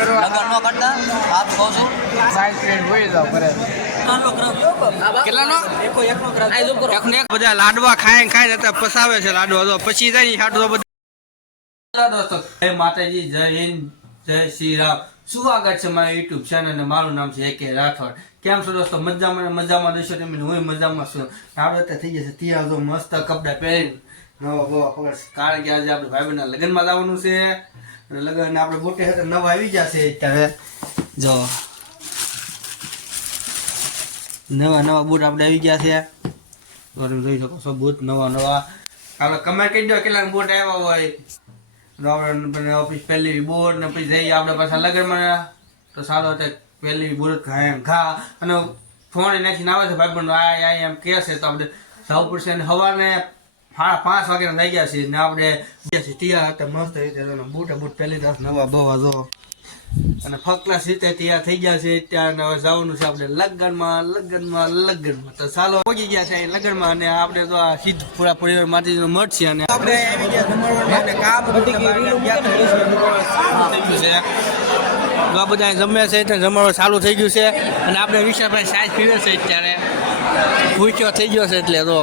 લગન નો કરતા? આપ કહું છું? જાવ કરે બધા લાડવા ખાય ખાય જતા પસાવે છે લાડવા. તો પછી જાય ને બધા. દોસ્તો જય માતાજી જય હિન્દ જય શ્રી રામ. સ્વાગત છે મારા યુટ્યુબ ચેનલ અને મારું નામ છે કે રાઠોડ. કેમ છો દોસ્તો? મજામાં મજામાં દેશો તમે હું મજામાં છું. આપણે તો થઈ જશે ત્યાં મસ્ત કપડાં પહેરીને નવા બવા કારણ કે આજે આપણે ભાઈ બહેનના લગ્નમાં જવાનું છે. અને લગ્ન આપણે મોટે સાથે નવા આવી છે અત્યારે. જો. નવા નવા બૂટ આપણે આવી ગયા છે. તમે જોઈ શકો છો બૂટ, નવા નવા. આપણે કમેન્ટ કરી દો કેટલા બૂટ આવ્યા હોય. આપણે ઓફિસ પહેલી બૂટ ને પછી જઈએ આપણે પાછા લગનમાં. તો સારો તે પહેલી બૂટ ખા એમ ખા અને ફોન નાખીને આવે છે ભાઈ પણ આ એમ કહે તો આપણે જવું પડશે અને સવારને સાડા પાંચ વાગ્યા થઈ ગયા છીએ ને આપણે તૈયાર હતા, મસ્ત રીતે બૂટ બૂટ પહેલી દસ નવા બવા જો. અને ફકલા રીતે તૈયાર થઈ ગયા છે ત્યાં હવે જવાનું છે આપણે લગ્નમાં લગ્નમાં લગ્નમાં. તો ચાલો, પહોંચી ગયા છે લગ્નમાં અને આપણે તો આ સીધ પૂરા પરિવાર માટે છે અને આપણે આવી ગયા આ બધા જમ્યા છે, એટલે જમણવાર ચાલુ થઈ ગયું છે. અને આપણે વિશાલભાઈ સાઈઝ પીવે છે અત્યારે. ભૂખ્યો થઈ ગયો છે એટલે તો.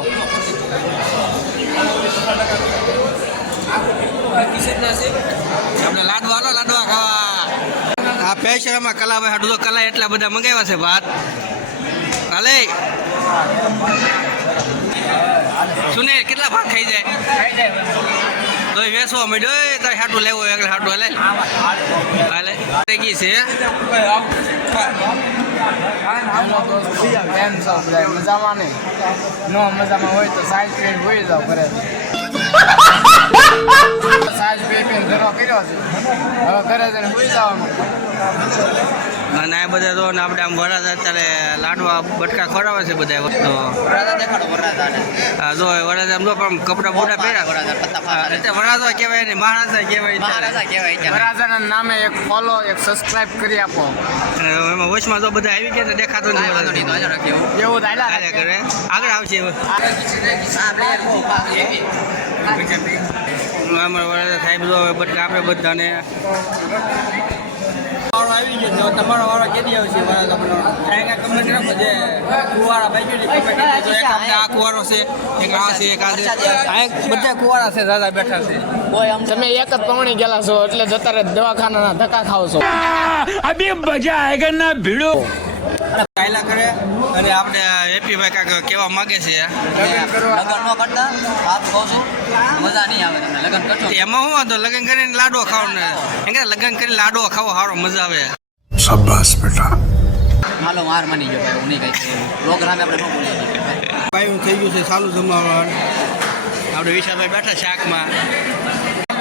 આપણે લાડવા લો લાડવા ખાવા. આ કલા કલાભાઈ હાટુ તો કલા એટલા બધા મંગાવ્યા છે ભાત. હાલે. સુને કેટલા ભાત ખાઈ જાય? તો વેસવા માંડ્યો. તારે હાટું લેવો હોય એટલે હાટું હાલે. હાલે. થઈ છે. મજામાં નહીં. ન મજામાં હોય તો સાઈડ હોઈ જાવ કરે સાઈઝ પેન્ટ ઘરો કર્યો છે. હવે ઘરે જઈને હોઈ જવાનું. અને આ બધા તો ને આપણે આમ વરાદ અત્યારે લાડવા બટકા ખોરાવે છે બધા. વસ્તુ જો વરાદ આમ જો પણ કપડા બોડા પહેર્યા. વરાદો કહેવાય ને મહારાજા કહેવાય વરાજાના નામે એક ફોલો એક સબસ્ક્રાઇબ કરી આપો. અને એમાં વચમાં જો બધા આવી ગયા ને દેખાતો નથી એવું થાય કરે. આગળ આવશે અમારા વરાજા સાહેબ જો બટકા આપણે બધાને. આવી ગયો છે. તમારો કેદી આવશે રાખો જે ભાઈ. એક આ કુવારો છે એક આ છે એક આ છે. આ બધા કુંવારા છે દાદા બેઠા છે. તમે એક જ પવણી ગયેલા છો એટલે જતા રહે દવાખાનાના ધક્કા ખાવ છો. કાયલા કરે અને આપણે એપીભાઈ કાકા કેવા માંગે છે. મજા નહીં આવે લગન કરશો એમાં હું વાંધો? લગન કરીને લાડો ખાવ ને એમ કે લગન કરીને લાડો ખાવો સારો મજા આવે. શાબાશ બેટા. માની ગયો ભાઈ હું નહીં થઈ ગયું છે સારું જમવાનું. આપણે વિશાલભાઈ બેઠા શાકમાં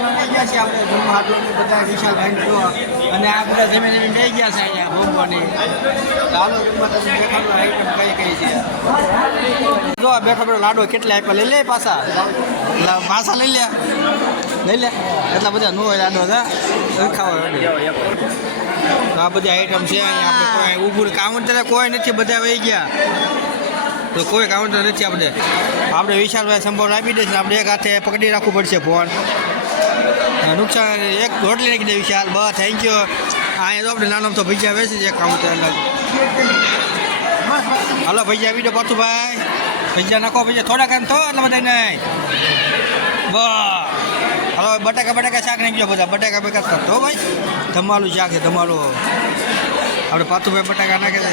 આપણે જમવા હાટું બધા વિશાલભાઈ જો અને આ બધા જમીન જમીન બે ગયા છે અહીંયા ભોગવાની ચાલો જમવા તમે દેખાડો આઈટમ કઈ કઈ છે? જો, આ બેઠા લાડો કેટલા આપ્યા? લઈ લે પાછા. પાછા લઈ લે. લઈ લે. એટલા બધા નો લાડો હતા ખાવા આ બધી આઈટમ છે ઉભું કાઉન્ટરે કોઈ નથી, બધા વહી ગયા. તો કોઈ કાઉન્ટર નથી આપણે. આપણે વિશાલભાઈ સંભાળ આપી દઈશું. આપણે એક હાથે પકડી રાખવું પડશે ફોન. નુકસાન એક રોટલી નાખી દે વિશાલ બસ થેન્ક યુ અહીંયા તો આપણે નાનો તો ભજીયા વેચી છે તો અંદાજ હાલો, ભજીયા આપી દો પાછું ભાઈ ભજીયા નાખો, ભજીયા થોડાક એમ તો એટલે બધા નહીં. બસ. હાલો, બટાકા બટાકા શાક નાખી દો બધા. બટાકા બેકા હો ભાઈ. ધમાલું શાક છે, ધમાલું. આપણે પાતુભાઈ બટાકા નાખે છે.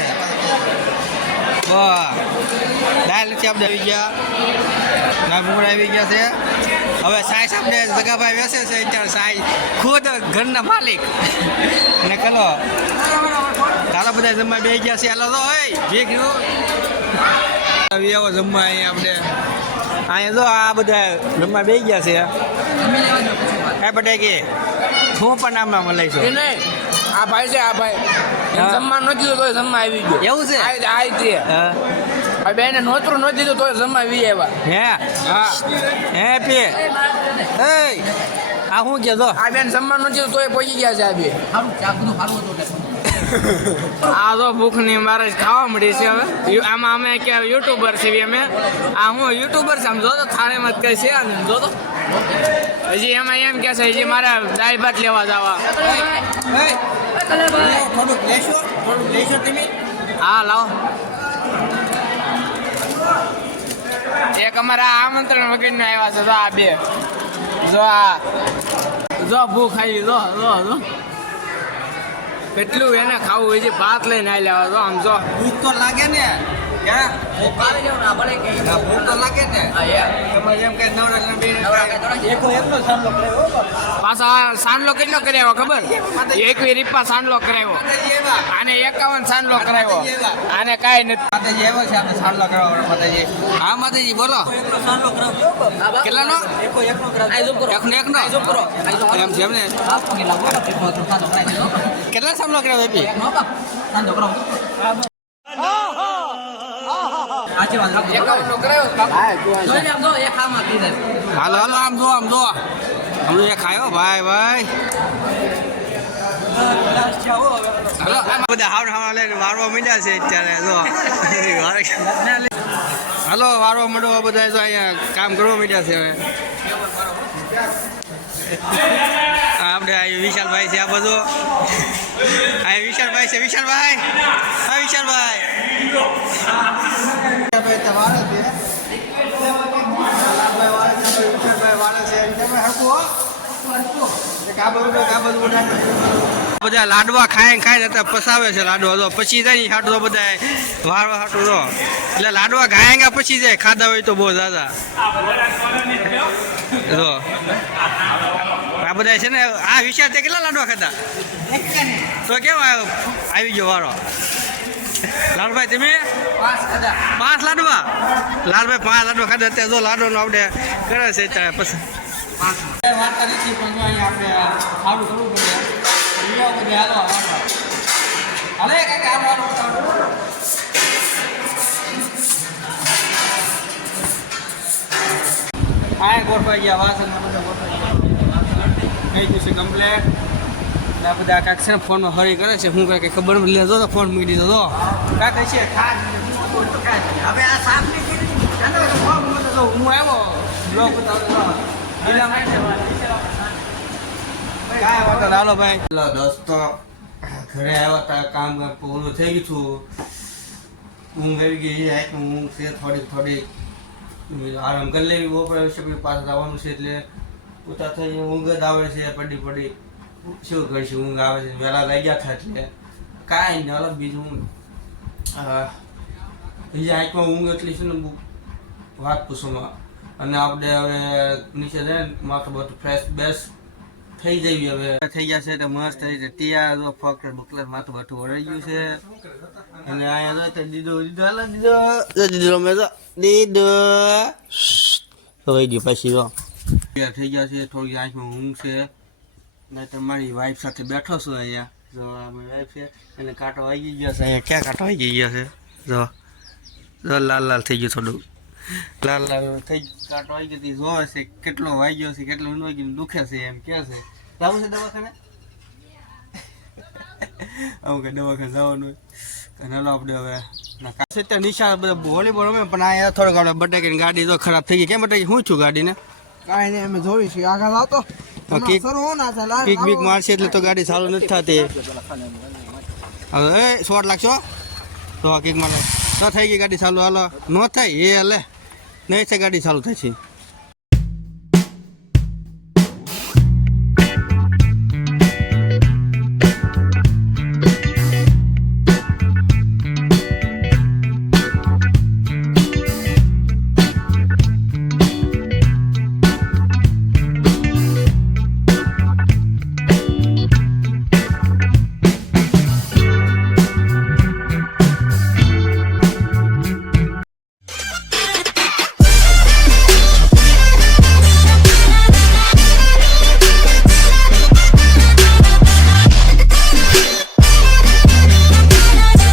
દાળ નથી આપણે આવી ગયા. ભૂંગળા આવી ગયા છે. હવે સાઈસ આપણે જગાભાઈ બેસે છે અત્યારે સાઈ. ખુદ ઘરના માલિક. ને કલો. તારા બધા જમવા બે ગયા છે. હાલો તો હોય જે કીધું. આવી આવો જમવા અહીંયા આપણે અહીંયા જો આ બધા જમવા બે ગયા છે. એ બધા કે હું પણ આમાં મલાઈશું. આ ભાઈ છે આ ભાઈ. જમવાનું નથી ન દીધું તોય જમવા આવી ગયો. એવું છે? આ આ છે હા. આ બેને નોતરું નથી દીધું તોય જમવા આવી આવ્યા. હે? હા. હે પે એ આ હું કે જો? આ બેન જમવા નથી તો તોય પહોંચી ગયા છે આ બે. આ તો ભૂખની મારે જ ખાવા મળી છે હવે. આમાં અમે કે યુટ્યુબર છે અમે. આ હું યુટ્યુબર છે આમ જો તો થાળીમાં જ કઈ છે આમ જો તો. હજી એમાં એમ કે છે હજી મારે દાળ ભાત લેવા જવા. લેશો થોડું લેશો તમે હા, લાવો. એક અમારા આમંત્રણ વગર આવ્યા છે. જો આ બે. જો આ. જો ભૂખ આવી. જો જો જો. કેટલું એને ખાવું હોય છે? ભાત લઈને આવી લેવા જો આમ જો. ભૂખ તો લાગે ને. ક્યાં? ભૂખ તો લાગે ને? તમારે એમ કઈ નવરા બે એકો એકલો સામલો કર્યો પાછા સાંડલો કેટલો કરાવ્યો ખબર? એકવી રીપા સાંડલો કરાવ્યો માતાજી આને એકાવન સાંડલો કરાવ્યો આને કાંઈ નથી. માતાજી એવા છે કરવા માતાજી. હા માતાજી બોલો. કેટલાનો? એકો એકનો કરાવ. એમ છે એમને કેટલા સામલો કર્યો. બેબી એકાવનનો કરાવ્યો હાલો હાલો આમ જો આમ જો. આમ જો એ ખાયો ભાઈ ભાઈ. હાલો આમ બધા હાવ હાવ લઈને વારવા મીડ્યા છે અત્યારે જો. હાલો વારવા માંડવા બધા જો અહીંયા કામ કરવા મીડ્યા છે હવે. આપણે આ વિશાલભાઈ છે આ બધો. આ વિશાલભાઈ છે. વિશાલભાઈ! હા. વિશાલભાઈ બધા લાડવા ખાઈ ખાઈ જતા પસાવે છે લાડવા. તો પછી જાય હાટો બધા વાળવા હાટો તો એટલે લાડવા ખાયા પછી જાય. ખાધા હોય તો બહુ દાદા આ બધા છે ને, આ વિચાર તે કેટલા લાડવા ખાતા તો કેમ આવી ગયો વારો? લાલભાઈ તમે? પાંચ લાડવા? લાલભાઈ પાંચ લાડવા ખાધા. અત્યારે જો લાડવાનો આપણે કરે છે પછી. આમ હાલો ગોઠવાઈ ગયા, વાસણ ગોઠવાઈ ગયા. થઈ ગયું છે કમ્પ્લેટ આ બધા ને ફોનમાં હરી કરે છે. હું કાંઈ ખબર લેતો તો ફોન મૂકી દીધો તો. કાંઈક છે. હવે આ સાફ. હું આવ્યો. નહીં, હાલો ભાઈ. દોસ્તો. ઘરે આવ્યા હતા કામ કામ થઈ ગયું છું. ઊંઘ આવી ગઈ આંખમાં ઊંઘ છે થોડીક થોડીક આરામ કરી લેવી. બપોરે છે પછી આવવાનું છે એટલે ઉતા થઈ ઊંઘ જ આવે છે, પડી પડી. શું કરશું, ઊંઘ આવે છે વહેલા લઈ ગયા હતા એટલે. કાંઈ નહીં અલગ બીજું બીજા આંખમાં ઊંઘ એટલી છે ને વાત પૂછવામાં અને આપણે હવે નીચે જાય ને, માથું બધું ફ્રેશ બેસ થઈ જઈએ હવે. થઈ ગયા છે તો મસ્ત થઈ છે. ટીયા જો ફક્ત બકલર માથું બધું ઓળાઈ ગયું છે. અને અહીંયા તો દીદો દીદો, હાલો જો દીદો મેં તો દીદો. હવે ગયું પછી જો થઈ ગયા છે, થોડી આંખમાં ઊંઘ છે. ને તમારી વાઈફ સાથે બેઠો છું અહીંયા. જો વાઈફ છે, એને કાંટો વાગી ગયો છે. અહીંયા ક્યાં કાંટો વાગી ગયા છે? જો જો લાલ લાલ થઈ ગયું થોડું. લાલ લાલ થઈ કાંટો આવી ગયો જોવે છે કેટલો વાગ્યો છે, કેટલો ન ગયો દુખે છે એમ કે છે. જવું છે દવાખાને? આવું કે દવાખાને જવાનું. અને હાલો આપણે હવે. છે ત્યાં નિશાળ બધા વોલીબોલ રમે પણ આ થોડો આપણે બટાકીની ગાડી તો ખરાબ થઈ ગઈ. કેમ બટાકી હું છું ગાડીને? કાંઈ નહીં અમે જોઈ છીએ આગળ આવતો. કિક બીક મારશે એટલે તો ગાડી ચાલુ નથી થતી. હવે એ શોર્ટ લાગશો? તો કિક મારે. તો થઈ ગઈ ગાડી ચાલુ. હાલો ન થાય એ હાલે. નહીં થાય ગાડી ચાલુ છે.